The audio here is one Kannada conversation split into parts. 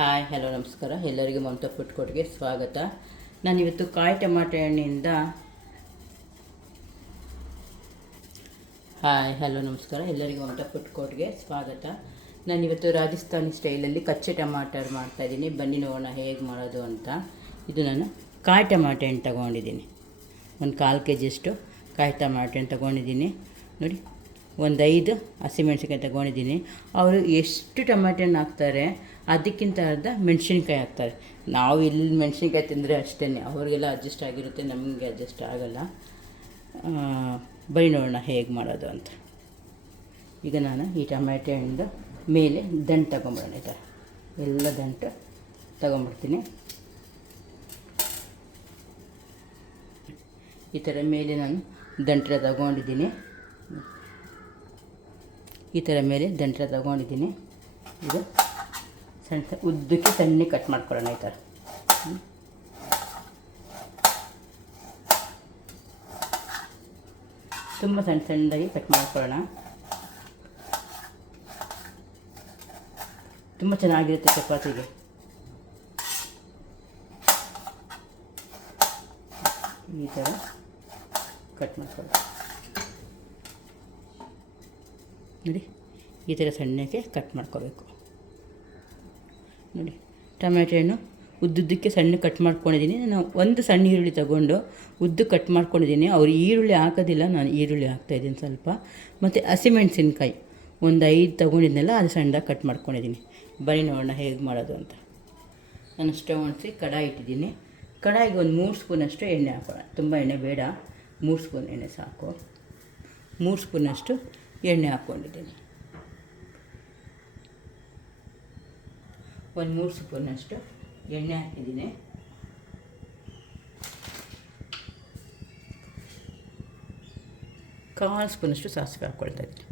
ಹಾಯ್ ಹಲೋ ನಮಸ್ಕಾರ. ಎಲ್ಲರಿಗೂ ಮಮತಾ ಫುಡ್ ಕೋರ್ಟ್ಗೆ ಸ್ವಾಗತ. ನಾನಿವತ್ತು ಕಾಯಿ ಟಮಾಟೆ ಹಣ್ಣಿಂದ ಎಲ್ಲರಿಗೂ ಮಮತಾ ಫುಡ್ ಕೋರ್ಟ್ಗೆ ಸ್ವಾಗತ. ನಾನಿವತ್ತು ರಾಜಸ್ಥಾನಿ ಸ್ಟೈಲಲ್ಲಿ ಕಚ್ಚೆ ಟಮಾಟರ್ ಮಾಡ್ತಾಯಿದ್ದೀನಿ. ಬನ್ನಿ ನೋಡೋಣ ಹೇಗೆ ಮಾಡೋದು ಅಂತ. ಇದು ನಾನು ಕಾಯಿ ಟಮಾಟೆ ಹಣ್ಣು ತೊಗೊಂಡಿದ್ದೀನಿ. ಒಂದು 1/4 kg ಕಾಯಿ ಟಮಾಟೆ ಹಣ್ಣು ತೊಗೊಂಡಿದ್ದೀನಿ. ನೋಡಿ, ಒಂದು 5 ಹಸಿಮೆಣ್ಸಿನ್ಕಾಯಿ ತೊಗೊಂಡಿದ್ದೀನಿ. ಅವರು ಎಷ್ಟು ಟಮಾಟೆ ಹಣ್ಣು ಹಾಕ್ತಾರೆ ಅದಕ್ಕಿಂತ ಅರ್ಧ ಮೆಣಸಿನ್ಕಾಯಿ ಹಾಕ್ತಾರೆ. ನಾವು ಇಲ್ಲಿ ಮೆಣಸಿನ್ಕಾಯಿ ತಿಂದರೆ ಅಷ್ಟೇ, ಅವ್ರಿಗೆಲ್ಲ ಅಡ್ಜಸ್ಟ್ ಆಗಿರುತ್ತೆ, ನಮಗೆ ಅಡ್ಜಸ್ಟ್ ಆಗೋಲ್ಲ. ಬರೀ ನೋಡೋಣ ಹೇಗೆ ಮಾಡೋದು ಅಂತ. ಈಗ ನಾನು ಈ ಟೊಮ್ಯಾಟೊ ಹಣ್ಣು ಮೇಲೆ ದಂಟು ತೊಗೊಂಬಿಡೋಣ. ಈ ಥರ ಎಲ್ಲ ದಂಟು ತೊಗೊಂಬಿಡ್ತೀನಿ. ಈ ಥರ ಮೇಲೆ ನಾನು ದಂಟು ತಗೊಂಡಿದ್ದೀನಿ. ಈ ಥರ ಮೇಲೆ ದಂಟು ತಗೊಂಡಿದ್ದೀನಿ. ಇದು ಸಣ್ಣ ಉದ್ದಕ್ಕೆ ಸಣ್ಣ ಕಟ್ ಮಾಡ್ಕೊಳ್ಳೋಣ. ಈ ಥರ ತುಂಬ ಸಣ್ಣದಾಗಿ ಕಟ್ ಮಾಡ್ಕೊಳ್ಳೋಣ. ತುಂಬ ಚೆನ್ನಾಗಿರುತ್ತೆ ಚಪಾತಿಗೆ. ಈ ಥರ ಕಟ್ ಮಾಡ್ಕೊಳ್ಳೋಣ. ನೋಡಿ, ಈ ಥರ ಸಣ್ಣಕ್ಕೆ ಕಟ್ ಮಾಡ್ಕೋಬೇಕು. ನೋಡಿ, ಟೊಮ್ಯಾಟೊ ಹಣ್ಣು ಉದ್ದುದ್ದಕ್ಕೆ ಸಣ್ಣ ಕಟ್ ಮಾಡ್ಕೊಂಡಿದ್ದೀನಿ. ನಾನು ಒಂದು ಸಣ್ಣ ಈರುಳ್ಳಿ ತೊಗೊಂಡು ಉದ್ದು ಕಟ್ ಮಾಡ್ಕೊಂಡಿದ್ದೀನಿ. ಅವ್ರು ಈರುಳ್ಳಿ ಹಾಕೋದಿಲ್ಲ, ನಾನು ಈರುಳ್ಳಿ ಹಾಕ್ತಾಯಿದ್ದೀನಿ ಸ್ವಲ್ಪ. ಮತ್ತು ಹಸಿಮೆಣ್ಸಿನ್ಕಾಯಿ ಒಂದು 5 ತೊಗೊಂಡಿದ್ನೆಲ್ಲ ಅದು ಸಣ್ಣದಾಗಿ ಕಟ್ ಮಾಡ್ಕೊಂಡಿದ್ದೀನಿ. ಬನ್ನಿ ನೋಡೋಣ ಹೇಗೆ ಮಾಡೋದು ಅಂತ. ನಾನು ಸ್ಟವ್ ಅಂಟಿಸಿ ಕಡಾಯಿ ಇಟ್ಟಿದ್ದೀನಿ. ಕಡಾಯಿಗೆ ಒಂದು 3 ಸ್ಪೂನಷ್ಟು ಎಣ್ಣೆ ಹಾಕೋಣ. ತುಂಬ ಎಣ್ಣೆ ಬೇಡ, 3 ಸ್ಪೂನ್ ಎಣ್ಣೆ ಸಾಕು. 3 ಸ್ಪೂನಷ್ಟು ಎಣ್ಣೆ ಹಾಕ್ಕೊಂಡಿದ್ದೀನಿ. ಒಂದು 3 ಸ್ಪೂನಷ್ಟು ಎಣ್ಣೆ ಹಾಕಿದ್ದೀನಿ. ಕಾಲು ಸ್ಪೂನಷ್ಟು ಸಾಸಿವೆ ಹಾಕ್ಕೊಳ್ತಾ ಇದ್ದೀನಿ.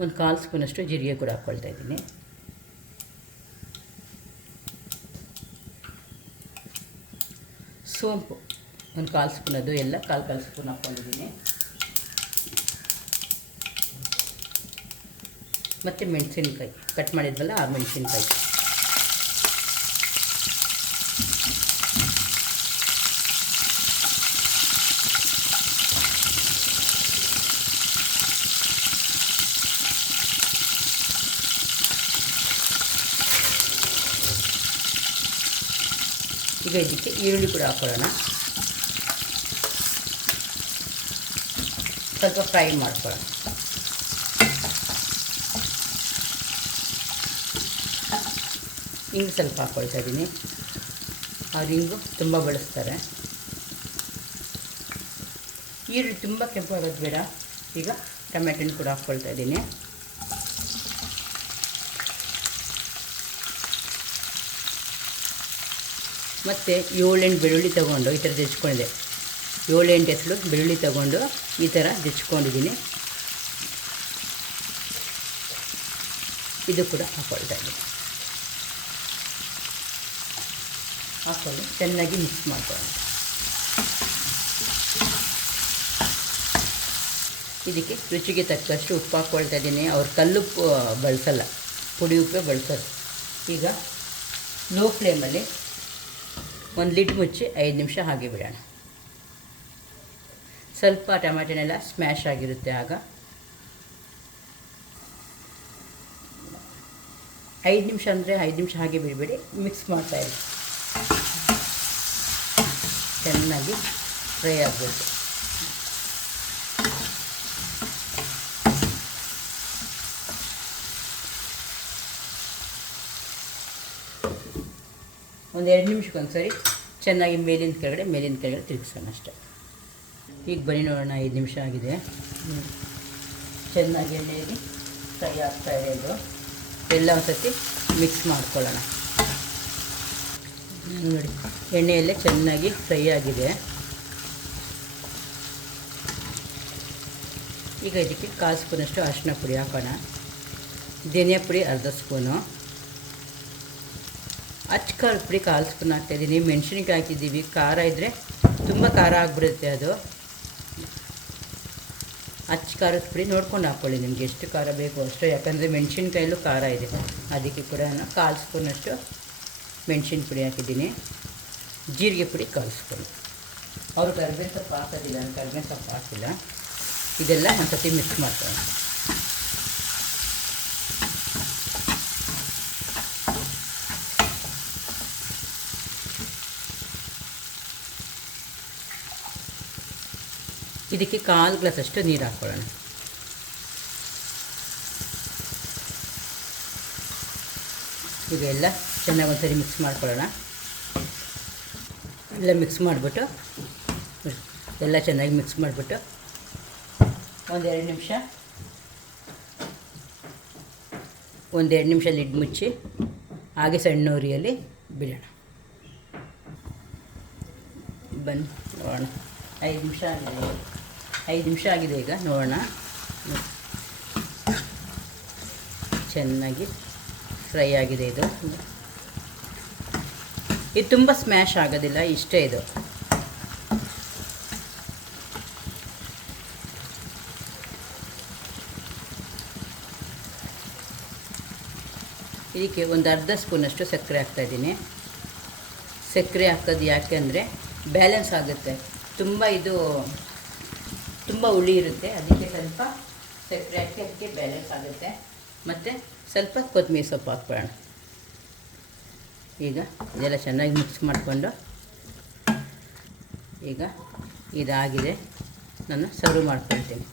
ಒಂದು 1/4 ಸ್ಪೂನಷ್ಟು ಜೀರಿಗೆ ಕೂಡ ಹಾಕ್ಕೊಳ್ತಾ ಇದ್ದೀನಿ. ಸೋಂಪು ಒಂದು 1/4 ಸ್ಪೂನ್, ಅದು ಎಲ್ಲ 1/4 ಸ್ಪೂನ್ ಹಾಕ್ಕೊಂಡಿದ್ದೀನಿ. ಮತ್ತು ಮೆಣಸಿನ್ಕಾಯಿ ಕಟ್ ಮಾಡಿದ್ವಲ್ಲ, ಆ ಮೆಣಸಿನ್ಕಾಯಿ. ಈಗ ಇದಕ್ಕೆ ಈರುಳ್ಳಿ ಕೂಡ ಹಾಕೊಳ್ಳೋಣ. ಸ್ವಲ್ಪ ಫ್ರೈ ಮಾಡ್ಕೊಳ್ಳೋಣ. ಹಿಂಗೆ ಸ್ವಲ್ಪ ಹಾಕ್ಕೊಳ್ತಾ ಇದ್ದೀನಿ. ಅವ್ರು ಹಿಂಗು ತುಂಬ ಬಳಸ್ತಾರೆ. ಈರುಳ್ಳಿ ತುಂಬ ಕೆಂಪು ಆಗೋದು ಬೇಡ. ಈಗ ಟೊಮ್ಯಾಟೊ ಕೂಡ ಹಾಕ್ಕೊಳ್ತಾ ಇದ್ದೀನಿ. ಮತ್ತು 7-8 ಬೆಳ್ಳುಳ್ಳಿ ತೊಗೊಂಡು ಈ ಥರ ಹೆಚ್ಕೊಂಡಿದ್ದೆ. 7-8 ಎಸಳು ಬೆಳ್ಳುಳ್ಳಿ ತೊಗೊಂಡು ಈ ಥರ ಹೆಚ್ಕೊಂಡಿದ್ದೀನಿ. ಇದು ಕೂಡ ಹಾಕ್ಕೊಳ್ತಾ ಇದ್ದೀನಿ. ಹಾಕ್ಕೊಂಡು ಚೆನ್ನಾಗಿ ಮಿಕ್ಸ್ ಮಾಡ್ಕೊಳ್ಳೋಣ. ಇದಕ್ಕೆ ರುಚಿಗೆ ತಕ್ಕಷ್ಟು ಉಪ್ಪು ಹಾಕ್ಕೊಳ್ತಾ ಇದ್ದೀನಿ. ಅವ್ರು ಕಲ್ಲುಪ್ಪು ಬಳಸಲ್ಲ, ಪುಡಿ ಉಪ್ಪೇ ಬಳಸೋದು. ಈಗ ಲೋ ಫ್ಲೇಮಲ್ಲಿ ಒಂದು ಲಿಡ್ ಮುಚ್ಚಿ 5 ನಿಮಿಷ ಹಾಗೆ ಬಿಡೋಣ. ಸ್ವಲ್ಪ ಟೊಮ್ಯಾಟೊನೆಲ್ಲ ಸ್ಮ್ಯಾಶ್ ಆಗಿರುತ್ತೆ. ಆಗ 5 ನಿಮಿಷ ಅಂದರೆ 5 ನಿಮಿಷ ಹಾಗೆ ಬಿಡಬೇಡಿ, ಮಿಕ್ಸ್ ಮಾಡ್ತಾಯಿರಿ. ಚೆನ್ನಾಗಿ ಫ್ರೈ ಆಗಬೇಕು. ಒಂದು 2 ನಿಮಿಷಕ್ಕೊಂದು ಸರಿ ಚೆನ್ನಾಗಿ ಮೇಲಿನ ಕೆಳಗಡೆ ತಿರುಗಿಸೋಣ ಅಷ್ಟೇ. ಈಗ ಬನ್ನಿ ನೋಡೋಣ, 5 ನಿಮಿಷ ಆಗಿದೆ. ಚೆನ್ನಾಗಿ ಎಣ್ಣೆಯಲ್ಲಿ ಫ್ರೈ ಆಗ್ತಾಯಿದೆ. ಇದು ಎಲ್ಲ ಒಂದು ಸರ್ತಿ ಮಿಕ್ಸ್ ಮಾಡ್ಕೊಳ್ಳೋಣ. ನೋಡಿ, ಎಣ್ಣೆಯಲ್ಲೇ ಚೆನ್ನಾಗಿ ಫ್ರೈ ಆಗಿದೆ. ಈಗ ಇದಕ್ಕೆ 1/4 ಸ್ಪೂನಷ್ಟು ಅರಿಶಿನ ಪುಡಿ ಹಾಕೋಣ. ಧನಿಯಾ ಪುಡಿ ಅರ್ಧ ಸ್ಪೂನು, ಅಚ್ಚ ಖಾರದ ಪುಡಿ 1/4 ಸ್ಪೂನ್ ಹಾಕ್ತಾಯಿದ್ದೀನಿ. ಮೆಣಸಿನ್ಕಾಯಿ ಹಾಕಿದ್ದೀವಿ, ಖಾರ ಇದ್ದರೆ ತುಂಬ ಖಾರ ಆಗಿಬಿಡುತ್ತೆ ಅದು. ಖಾರದ ಪುಡಿ ನೋಡ್ಕೊಂಡು ಹಾಕ್ಕೊಳ್ಳಿ, ನಿಮಗೆ ಎಷ್ಟು ಖಾರ ಬೇಕು ಅಷ್ಟು. ಯಾಕಂದರೆ ಮೆಣಸಿನ್ಕಾಯಲ್ಲೂ ಖಾರ ಇದೆ, ಅದಕ್ಕೆ ಕೂಡ ನಾನು 1/4 ಸ್ಪೂನಷ್ಟು ಮೆಣಸಿನ ಪುಡಿ ಹಾಕಿದ್ದೀನಿ. ಜೀರಿಗೆ ಪುಡಿ 1/4 ಸ್ಪೂನ್. ಅವರು ಕರಿಬೇವು ಸೊಪ್ಪು ಹಾಕೋದಿಲ್ಲ, ನಾನು ಕರಿಬೇವು ಸೊಪ್ಪು ಹಾಕಿಲ್ಲ. ಇದೆಲ್ಲ ಒಂದು ಸತಿ ಮಿಕ್ಸ್ ಮಾಡ್ಕೊಳ್ಳೋಣ. ಇದಕ್ಕೆ 1/4 ಗ್ಲಾಸಷ್ಟು ನೀರು ಹಾಕ್ಕೊಳ್ಳೋಣ. ಈಗ ಎಲ್ಲ ಚೆನ್ನಾಗಿ ಒಂದ್ಸರಿ ಮಿಕ್ಸ್ ಮಾಡ್ಕೊಳ್ಳೋಣ. ಎಲ್ಲ ಮಿಕ್ಸ್ ಮಾಡಿಬಿಟ್ಟು ಎಲ್ಲ ಚೆನ್ನಾಗಿ ಮಿಕ್ಸ್ ಮಾಡಿಬಿಟ್ಟು ಒಂದೆರಡು ನಿಮಿಷ ಲಿಡ್ ಮುಚ್ಚಿ ಹಾಗೆ ಸಣ್ಣ ಉರಿಯಲ್ಲಿ ಬಿಡೋಣ. ಬನ್ನಿ ನೋಡೋಣ. 5 ನಿಮಿಷ ಆಗಿದೆ. ಈಗ ನೋಡೋಣ. ಚೆನ್ನಾಗಿ ಫ್ರೈ ಆಗಿದೆ. ಇದು ತುಂಬ ಸ್ಮ್ಯಾಶ್ ಆಗೋದಿಲ್ಲ, ಇಷ್ಟೇ ಇದು. ಇದಕ್ಕೆ ಒಂದು ಅರ್ಧ ಸ್ಪೂನಷ್ಟು ಸಕ್ಕರೆ ಹಾಕ್ತಾಯಿದ್ದೀನಿ. ಸಕ್ಕರೆ ಹಾಕೋದು ಯಾಕೆ ಅಂದರೆ ಬ್ಯಾಲೆನ್ಸ್ ಆಗುತ್ತೆ. ತುಂಬ ಹುಳಿ ಇರುತ್ತೆ, ಅದಕ್ಕೆ ಸ್ವಲ್ಪ ಸಕ್ಕರೆ ಹಾಕಿ ಅದಕ್ಕೆ ಬ್ಯಾಲೆನ್ಸ್ ಆಗುತ್ತೆ. ಮತ್ತು ಸ್ವಲ್ಪ ಕೊತ್ತಂಬರಿ ಸೊಪ್ಪು ಹಾಕ್ಕೊಳ್ಳೋಣ. ಈಗ ಇದೆಲ್ಲ ಚೆನ್ನಾಗಿ ಮಿಕ್ಸ್ ಮಾಡಿಕೊಂಡು ಈಗ ಇದಾಗಿದೆ, ನಾನು ಸರ್ವ್ ಮಾಡ್ಕೊಳ್ತೀನಿ.